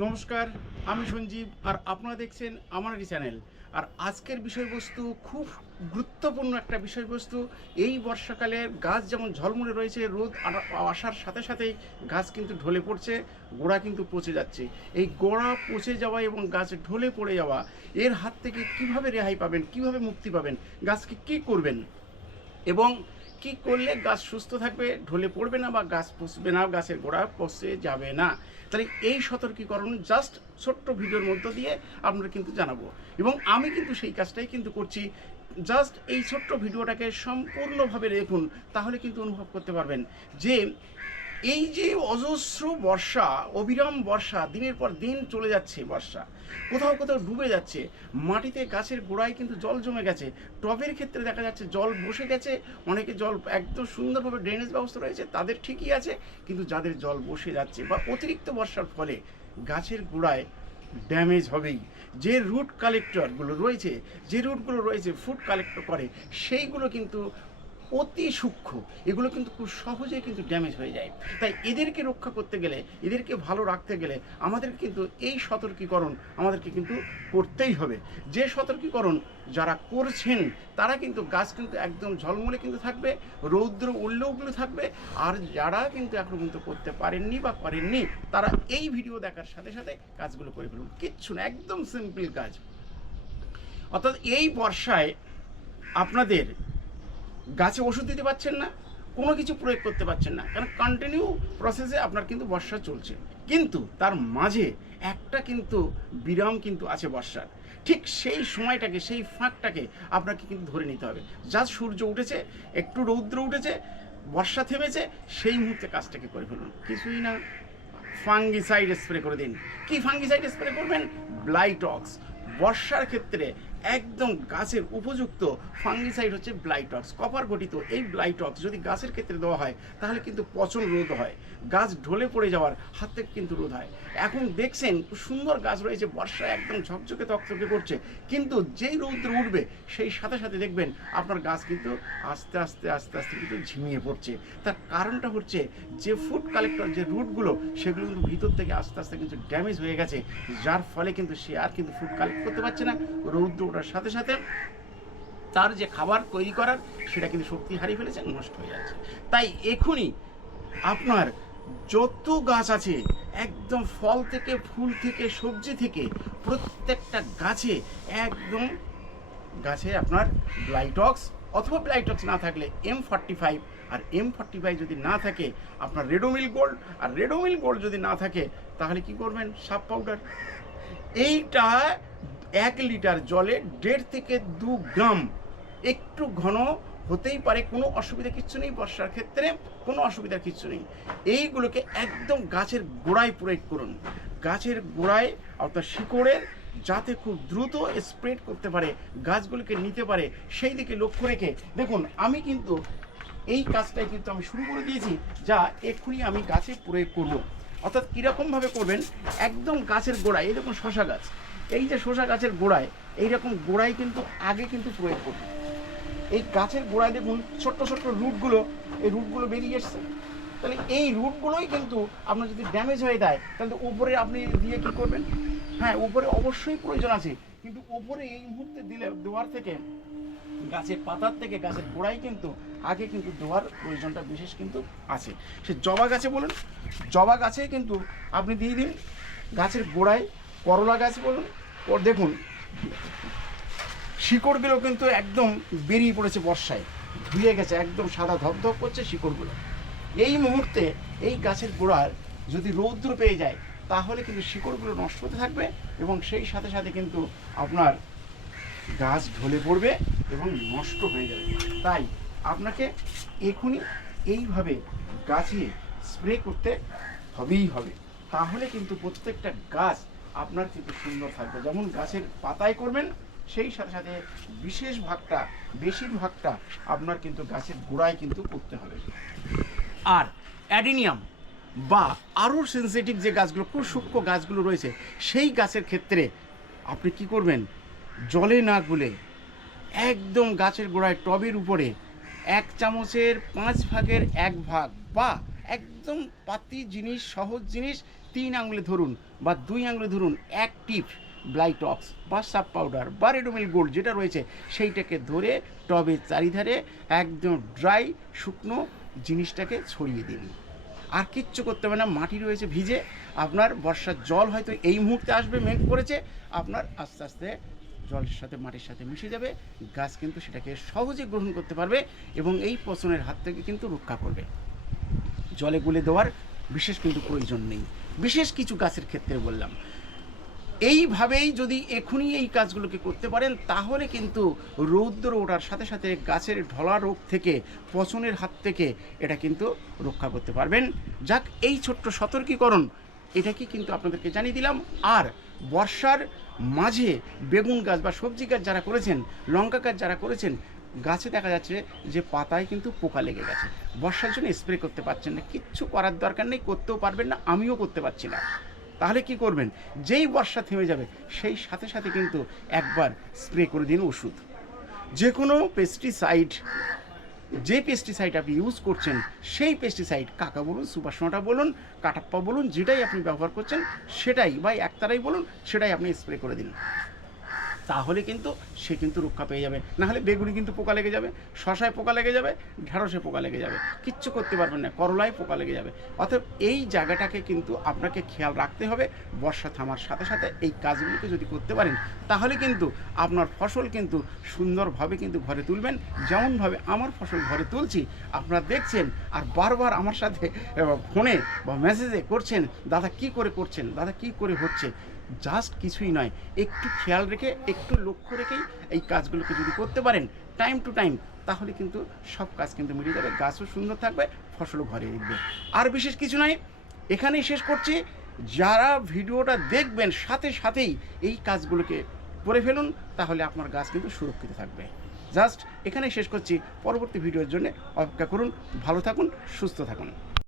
নমস্কার, আমি সঞ্জীব আর আপনারা দেখছেন আমার আমারই চ্যানেল। আর আজকের বিষয়বস্তু খুব গুরুত্বপূর্ণ একটা বিষয়বস্তু, এই বর্ষাকালে গাছ যেমন ঝলমলে রয়েছে, রোদ আসার সাথে সাথেই গাছ কিন্তু ঢলে পড়ছে, গোড়া কিন্তু পচে যাচ্ছে। এই গোড়া পচে যাওয়া এবং গাছ ঢলে পড়ে যাওয়া, এর হাত থেকে কীভাবে রেহাই পাবেন, কীভাবে মুক্তি পাবেন, গাছকে কি করবেন? এবং কি করলে গাছ সুস্থ থাকবে? ঢলে পড়বে না বা গাছ পচবে না, গাছের গোড়া পচে যাবে না? তাহলে এই সতর্কীকরণ জাস্ট ছোট্ট ভিডিওর মধ্য দিয়ে আপনারা কিন্তু জানাব। এবং আমি কিন্তু সেই কাজটাই কিন্তু করছি। জাস্ট এই ছোট্ট ভিডিওটাকে সম্পূর্ণভাবে দেখুন, তাহলে কিন্তু অনুভব করতে পারবেন যে এই যে অজস্র বর্ষা, অবিরাম বর্ষা, দিনের পর দিন চলে যাচ্ছে বর্ষা। কোথাও কোথাও ডুবে যাচ্ছে। মাটিতে গাছের গোড়ায় কিন্তু জল জমে গেছে। টবের ক্ষেত্রে দেখা যাচ্ছে জল বসে গেছে। অনেকে জল একদম সুন্দরভাবে ড্রেনেজ ব্যবস্থা রয়েছে, তাদের ঠিকই আছে। কিন্তু যাদের জল বসে যাচ্ছে বা অতিরিক্ত বর্ষার ফলে গাছের গোড়ায় ড্যামেজ হবেই। যে রুট কালেক্টরগুলো রয়েছে, যে রুটগুলো রয়েছে ফুড কালেক্টর করে, সেইগুলো কিন্তু অতি সূক্ষ্ম। এগুলো কিন্তু খুব সহজে কিন্তু ড্যামেজ হয়ে যায়। তাই এদেরকে রক্ষা করতে গেলে, এদেরকে ভালো রাখতে গেলে আমাদের কিন্তু এই সতর্কীকরণ আমাদেরকে কিন্তু করতেই হবে। যে সতর্কীকরণ যারা করছেন, তারা কিন্তু গাছ কিন্তু একদম ঝলমলে কিন্তু থাকবে, রৌদ্র উল্লেওগুলো থাকবে। আর যারা কিন্তু এখন কিন্তু করতে পারেননি বা করেননি, তারা এই ভিডিও দেখার সাথে সাথে কাজগুলো করে ফেলুন। কিচ্ছু না, একদম সিম্পল কাজ। অর্থাৎ এই বর্ষায় আপনাদের গাছে ওষুধ দিতে পারছেন না, কোনো কিছু প্রয়োগ করতে পারছেন না। কারণ কন্টিনিউ প্রসেসে আপনার কিন্তু বর্ষা চলছে। কিন্তু তার মাঝে একটা কিন্তু বিরাম কিন্তু আছে বর্ষার। ঠিক সেই সময়টাকে, সেই ফাঁকটাকে আপনাকে কিন্তু ধরে নিতে হবে। যা সূর্য উঠেছে, একটু রৌদ্র উঠেছে, বর্ষা থেমেছে, সেই মুহূর্তে কাজটাকে করে ফেলুন। কিছুই না। ফাঙ্গিসাইড স্প্রে করে দিন। কি ফাঙ্গিসাইড স্প্রে করবেন? ব্লাইটক্স বর্ষার ক্ষেত্রে একদম গাছের উপযুক্ত ফাঙ্গিসাইড হচ্ছে ব্লাইটক্স কপার গঠিত এই ব্লাইটক্স যদি গাছের ক্ষেত্রে দেওয়া হয়, তাহলে কিন্তু পচন রোধ হয়। গাছ ঢলে পড়ে যাওয়ার হাত থেকে কিন্তু রোধ হয়। এখন দেখছেন সুন্দর গাছ রয়েছে বর্ষায় একদম ঝকঝকে তকতকে করছে, কিন্তু যেই রৌদ্র উঠবে, সেই সাথে সাথে দেখবেন আপনার গাছ কিন্তু আস্তে আস্তে আস্তে আস্তে কিন্তু ঝিমিয়ে পড়ছে। তার কারণটা হচ্ছে যে ফুড কালেক্টর যে রুটগুলো সেগুলো কিন্তু ভিতর থেকে আস্তে আস্তে কিন্তু ড্যামেজ হয়ে গেছে, যার ফলে কিন্তু সে আর কিন্তু ফুড কালেক্ট করতে পারছে না। রৌদ্র ওঠার সাথে সাথে তার যে খাবার তৈরি করার, সেটা কিন্তু শক্তি হারিয়ে ফেলেছে, নষ্ট হয়ে যাচ্ছে। তাই এখনই আপনার যত গাছ আছে, একদম ফল থেকে, ফুল থেকে, সবজি থেকে, প্রত্যেকটা গাছে একদম গাছে আপনার ব্লাইটক্স অথবা ব্লাইটক্স না থাকলে এম ফর্টি ফাইভ আর এম ফর্টি ফাইভ যদি না থাকে, আপনার রেডোমিল গোল্ড আর রেডোমিল গোল্ড যদি না থাকে, তাহলে কি করবেন? সাপ পাউডার এইটা এক লিটার জলে দেড় থেকে দু গ্রাম একটু ঘন হতেই পারে, কোনো অসুবিধা কিচ্ছু নেই বর্ষার ক্ষেত্রে, কোনো অসুবিধা কিচ্ছু নেই। এইগুলোকে একদম গাছের গোড়ায় প্রয়োগ করুন। গাছের গোড়ায় অর্থাৎ শিকড়ের যাতে খুব দ্রুত স্প্রেড করতে পারে, গাছগুলোকে নিতে পারে, সেই দিকে লক্ষ্য রেখে। দেখুন, আমি কিন্তু এই কাজটাই কিন্তু আমি শুরু করে দিয়েছি, যা এক্ষুনি আমি গাছে প্রয়োগ করব। অর্থাৎ কীরকমভাবে করবেন? একদম গাছের গোড়ায়, এই দেখুন শশা গাছ। এই যে শসা গাছের গোড়ায় এইরকম গোড়ায় কিন্তু আগে কিন্তু প্রয়োগ করবেন এই গাছের গোড়ায় দেখুন, ছোট্ট ছোট্ট রুটগুলো, এই রুটগুলো বেরিয়ে এসছে। তাহলে এই রুটগুলোই কিন্তু আপনার যদি ড্যামেজ হয়ে যায়, তাহলে উপরে আপনি দিয়ে কি করবেন? হ্যাঁ উপরে অবশ্যই প্রয়োজন আছে, কিন্তু উপরে এই মুহূর্তে দিলে, দেওয়ার থেকে, গাছের পাতার থেকে, গাছের গোড়ায় কিন্তু আগে কিন্তু দেওয়ার প্রয়োজনটা বিশেষ কিন্তু আছে। সে জবা গাছে বলুন, জবা গাছে কিন্তু আপনি দিয়ে দিন, গাছের গোড়ায় করলা গাছ বলুন ওর দেখুন, শিকড়গুলো কিন্তু একদম বেরিয়ে পড়েছে বর্ষায়। ধুয়ে গেছে, একদম সাদা ধপধপ করছে শিকড়গুলো। এই মুহূর্তে এই গাছের গোড়ার যদি রৌদ্র পেয়ে যায়, তাহলে কিন্তু শিকড়গুলো নষ্ট হতে থাকবে এবং সেই সাথে সাথে কিন্তু আপনার গাছ ঢলে পড়বে এবং নষ্ট হয়ে যাবে। তাই আপনাকে এখনই এইভাবে গাছে স্প্রে করতে হবেই হবে। তাহলে কিন্তু প্রত্যেকটা গাছ আপনার কিন্তু সুন্দর থাকবে। যেমন গাছের পাতায় করবেন, সেই সাথে সাথে বিশেষ ভাগটা, বেশিরভাগটা আপনার কিন্তু গাছের গোড়ায় কিন্তু করতে হবে। আর অ্যাডিনিয়াম বা আরও সেন্সিটিভ যে গাছগুলো, খুব সূক্ষ্ম গাছগুলো রয়েছে, সেই গাছের ক্ষেত্রে আপনি কি করবেন? জলে না গুলে একদম গাছের গোড়ায় টবের উপরে এক চামচের পাঁচ ভাগের এক ভাগ বা একদম পাতি জিনিস, সহজ জিনিস, তিন আঙুলে ধরুন বা দুই আঙুলে ধরুন অ্যাক্টিভ ব্লাইটক্স বা সাব পাউডার বা রেডোমিল গোল্ড যেটা রয়েছে, সেইটাকে ধরে টবের চারিধারে একদম ড্রাই শুকনো জিনিসটাকে ছড়িয়ে দিন। আর কিচ্ছু করতে হবে না, মাটি রয়েছে ভিজে, আপনার বর্ষার জল হয়তো এই মুহূর্তে আসবে, মেঘ করেছে, আপনার আস্তে আস্তে জলের সাথে, মাটির সাথে মিশে যাবে, গাছ কিন্তু সেটাকে সহজে গ্রহণ করতে পারবে এবং এই পচনের হাত থেকে কিন্তু রক্ষা করবে। জলে গুলে দেওয়ার বিশেষ কিন্তু প্রয়োজন নেই। বিশেষ কিছু গাছের ক্ষেত্রে বললাম। এইভাবেই যদি এখনই এই কাজগুলোকে করতে পারেন, তাহলে কিন্তু রৌদ্র ওঠার সাথে সাথে গাছের ঢলা রোগ থেকে, পচনের হাত থেকে এটা কিন্তু রক্ষা করতে পারবেন। যাক, এই ছোট্ট সতর্কীকরণ এটাকে কিন্তু আপনাদেরকে জানিয়ে দিলাম। আর বর্ষার মাঝে বেগুন গাছ বা সবজি গাছ যারা করেছেন, লঙ্কা গাছ যারা করেছেন গাছে দেখা যাচ্ছে যে পাতায় কিন্তু পোকা লেগে গেছে। বর্ষার জন্য স্প্রে করতে পারছেন না। কিচ্ছু করার দরকার নেই, করতেও পারবেন না, আমিও করতে পারছি না। তাহলে কি করবেন? যেই বর্ষা থেমে যাবে, সেই সাথে সাথে কিন্তু একবার স্প্রে করে দিন ওষুধ। যে কোনো পেস্টিসাইড যে পেস্টিসাইড আপনি ইউজ করছেন, সেই পেস্টিসাইড কাকা বলুন, সুপারসোনাটা বলুন, কাটাপ্পা বলুন, যেটাই আপনি ব্যবহার করছেন, সেটাই বা একতারাই বলুন, সেটাই আপনি স্প্রে করে দিন। তাহলে কিন্তু সে কিন্তু রক্ষা পেয়ে যাবে। নাহলে বেগুনি কিন্তু পোকা লেগে যাবে, শশায় পোকা লেগে যাবে, ঢেঁড়সে পোকা লেগে যাবে, কিচ্ছু করতে পারবেন না, করলায় পোকা লেগে যাবে। অতএব এই জায়গাটাকে কিন্তু আপনাকে খেয়াল রাখতে হবে, বর্ষা থামার সাথে সাথে এই কাজগুলোকে যদি করতে পারেন, তাহলে কিন্তু আপনার ফসল কিন্তু সুন্দরভাবে কিন্তু ঘরে তুলবেন। যেমনভাবে আমার ফসল ঘরে তুলছি, আপনারা দেখছেন আর বারবার আমার সাথে ফোনে বা মেসেজে করছেন, দাদা কি করে করছেন? দাদা কি করে হচ্ছে? জাস্ট কিছুই নয়, একটু খেয়াল রেখে, একটু লক্ষ্য রেখেই এই কাজগুলোকে যদি করতে পারেন টাইম টু টাইম তাহলে কিন্তু সব কাজ কিন্তু মিলিয়ে যাবে, গাছও সুন্দর থাকবে, ফসলও ঘরে উঠবে আর বিশেষ কিছু নয়, এখানেই শেষ করছি। যারা ভিডিওটা দেখবেন, সাথে সাথেই এই কাজগুলোকে করে ফেলুন, তাহলে আপনার গাছ কিন্তু সুরক্ষিত থাকবে। জাস্ট এখানেই শেষ করছি, পরবর্তী ভিডিওর জন্য অপেক্ষা করুন, ভালো থাকুন, সুস্থ থাকুন।